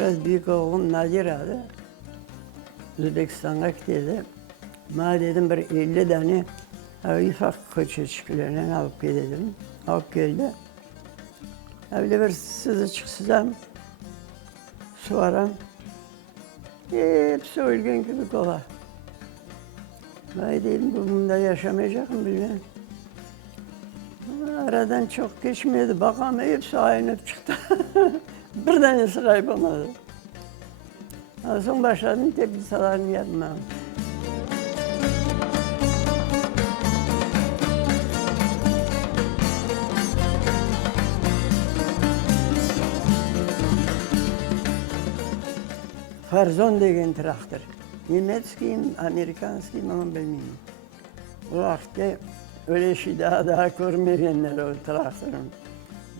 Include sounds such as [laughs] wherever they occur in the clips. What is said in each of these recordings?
Biraz büyük oğlum Nadir adı. Özbekistan'a gitti. Ma dedim bir 50 tane ha, ufak koçeçkilerine alıp gidelim. Alıp geldi. Öyle bir sızı çıksızam. Sonra hepsi ölgen gibi kola. Ben dedim bu bunda yaşamayacak mı bilmem. Aradan çok geçmedi. Bakalım hepsi aynı çıktı. [laughs] bir tanesi kaybolmadı. Sonra başladım teblisalarını yapmaya. Farzon degan traktor. Nemetskiyim, Amerikanskiyim ama bilmiyorum. O vakti öyle şey daha daha görmeyenler o traktörün.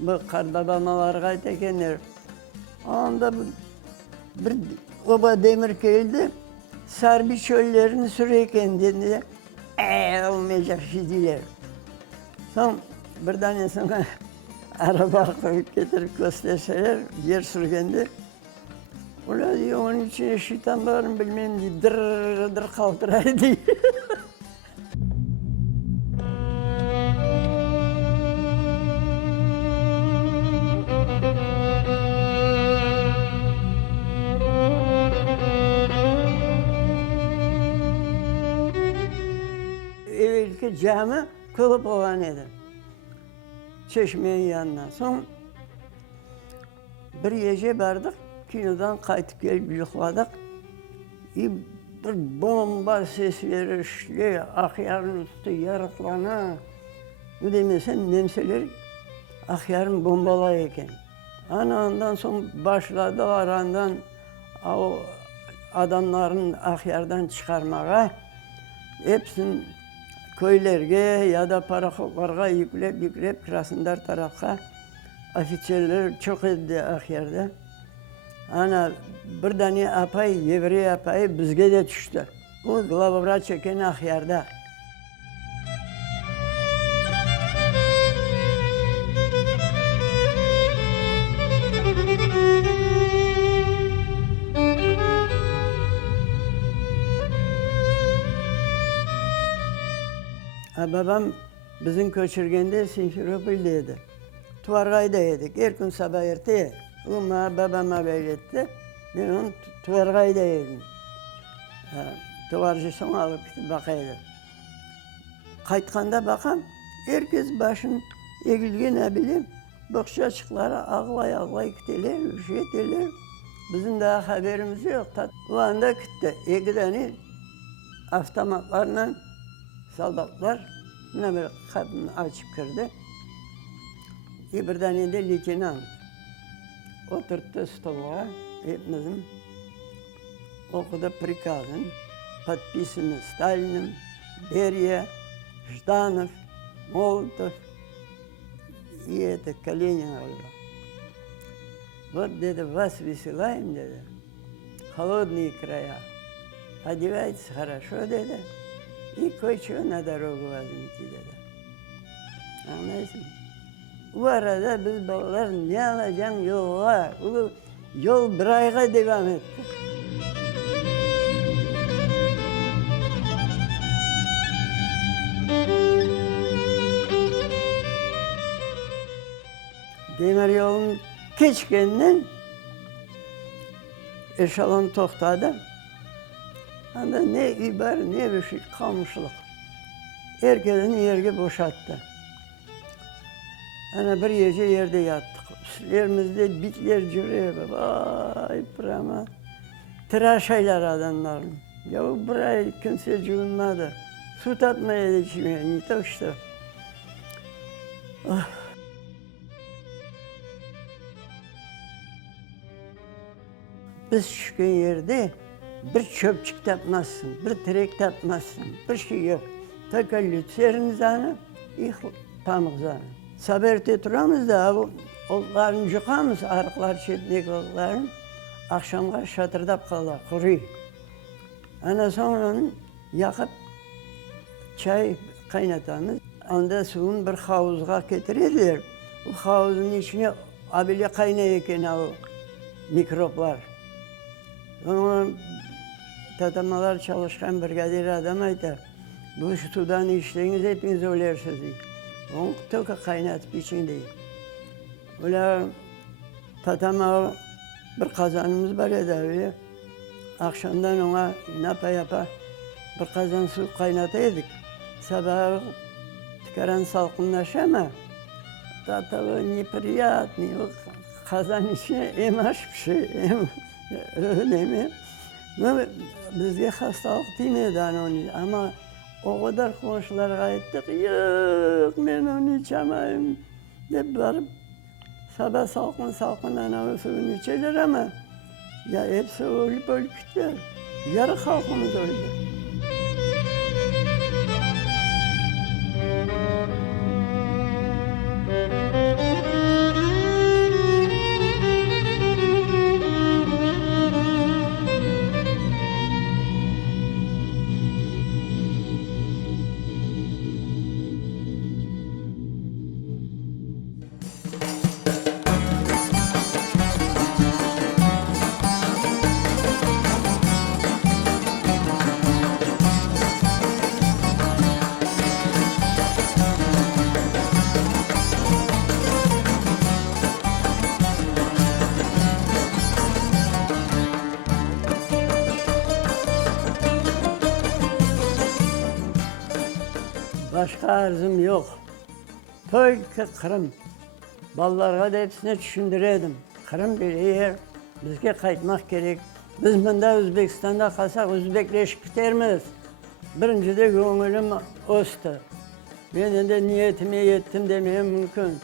Bu kardabamalar ekenler. Anda bu- bir oba demir geldi. Serbi çöllerini sürerken dedi. Eee olmayacak şey değil. Son bir tanesine [laughs] araba koyup getirip gösterseler yer sürgende. Ulan diyor onun içine şeytan var mı bilmem diye dır dır kaldırar [laughs] diye. Evvelki cami idi. Çeşmenin yanına. Son bir gece vardık, kinodan kaytıp gelip yukladık. Bir bomba ses verir, işte, akyarın üstü yarıklana. Bu demesen nemseler akyarın bombalayken. Ana ondan sonra başladı arandan o adamların akyardan çıkarmaya. Hepsini köylerge ya da parakollarga yüklep yüklep Krasnodar tarafka ofisyerler çok edildi ahyerde. Ana bir tane apay, yevri apay bizge de düştü. Bu glavra çeken ahyerde. Ha, babam bizim köçürgende Sinfiropil'deydi. Tuvargay'da yedik. Her gün sabah erte yedik. Ama babama belirtti. Ben onu Tuvargay'da yedim. Ha, Tuvarcısını alıp gidip bakaydı. Kaytkanda bakam, herkes başın egilge ne bileyim, bakış açıklara ağlay ağlay gittiler, bir ettiler. Bizim daha haberimiz yok. O anda gitti. İki tane avtomatlarla soldatlar ne böyle kapını açıp kırdı. Bir bir tane de leytenant. Oturttu stola, hepimizin okudu prikazın, подписаны Сталиным, Берия, Жданов, Молотов и это Калинин. Вот деда вас высылаем, деда, холодные края. Одевайтесь хорошо, деда, Koçuğa kadar oğlanınki dedi. Anlarsın. Bu arada biz babalar ne alacağım yola. Ulu yol bir ayga devam etti. Demir yolun keçkeninden eşalon toxtadı. Anda ne ibar ne bir şey kalmışlık. Herkesin yerge boşalttı. Ana bir gece yerde yattık. Üstlerimizde bitler cüreye vay brama. Tıraşaylar adamların. Ya buraya kimse cüvünmadı. Su tatmaya da içmiyor. Ne to işte. Biz çıkan yerde bir çöpçük tapmazsın, bir terek tapmazsın, bir şey yok. Takallüt serin zanı, ilk pamuk zanı. Saberte turamız da bu otların yıkamız, arıklar çetnek otların. Akşamlar şatırdap kalır, kuruyor. Ana sonra yakıp çay kaynatamız. Onda suyun bir havuzga getiriyorlar. Bu havuzun içine abile kaynayırken o mikroplar. Tatamalar çalışkan brigadir adam aytar. Bu sudan içtiğiniz hepiniz ölersiniz. deyip. Onu toka kaynatıp için değil. Öyle tatama bir kazanımız var da öyle. Akşamdan ona napa yapa bir kazan su kaynataydık. Sabah tıkaran salkınlaş ama tatalı ni priyat ni o kazan içine emaş bir şey. Öyle [laughs] mi? Hastalık demedi onu ama o kadar komşulara gittik. Yok ben onu içemem. Hep varıp sabah salkın salkın ana suyunu içerler ama ya hepsi ölüp ölüp gitti. Yarı halkımız öldü. Başka arzum yok. Ki Kırım. Ballarga da hepsine düşündüreydim. Kırım bir yer, bizge kaytmak gerek. Biz bunda Özbekistan'da kalsak Özbekleşip bitermiz. Birinci de gönlüm ostu. Ben de niyetime yettim demeye mümkün.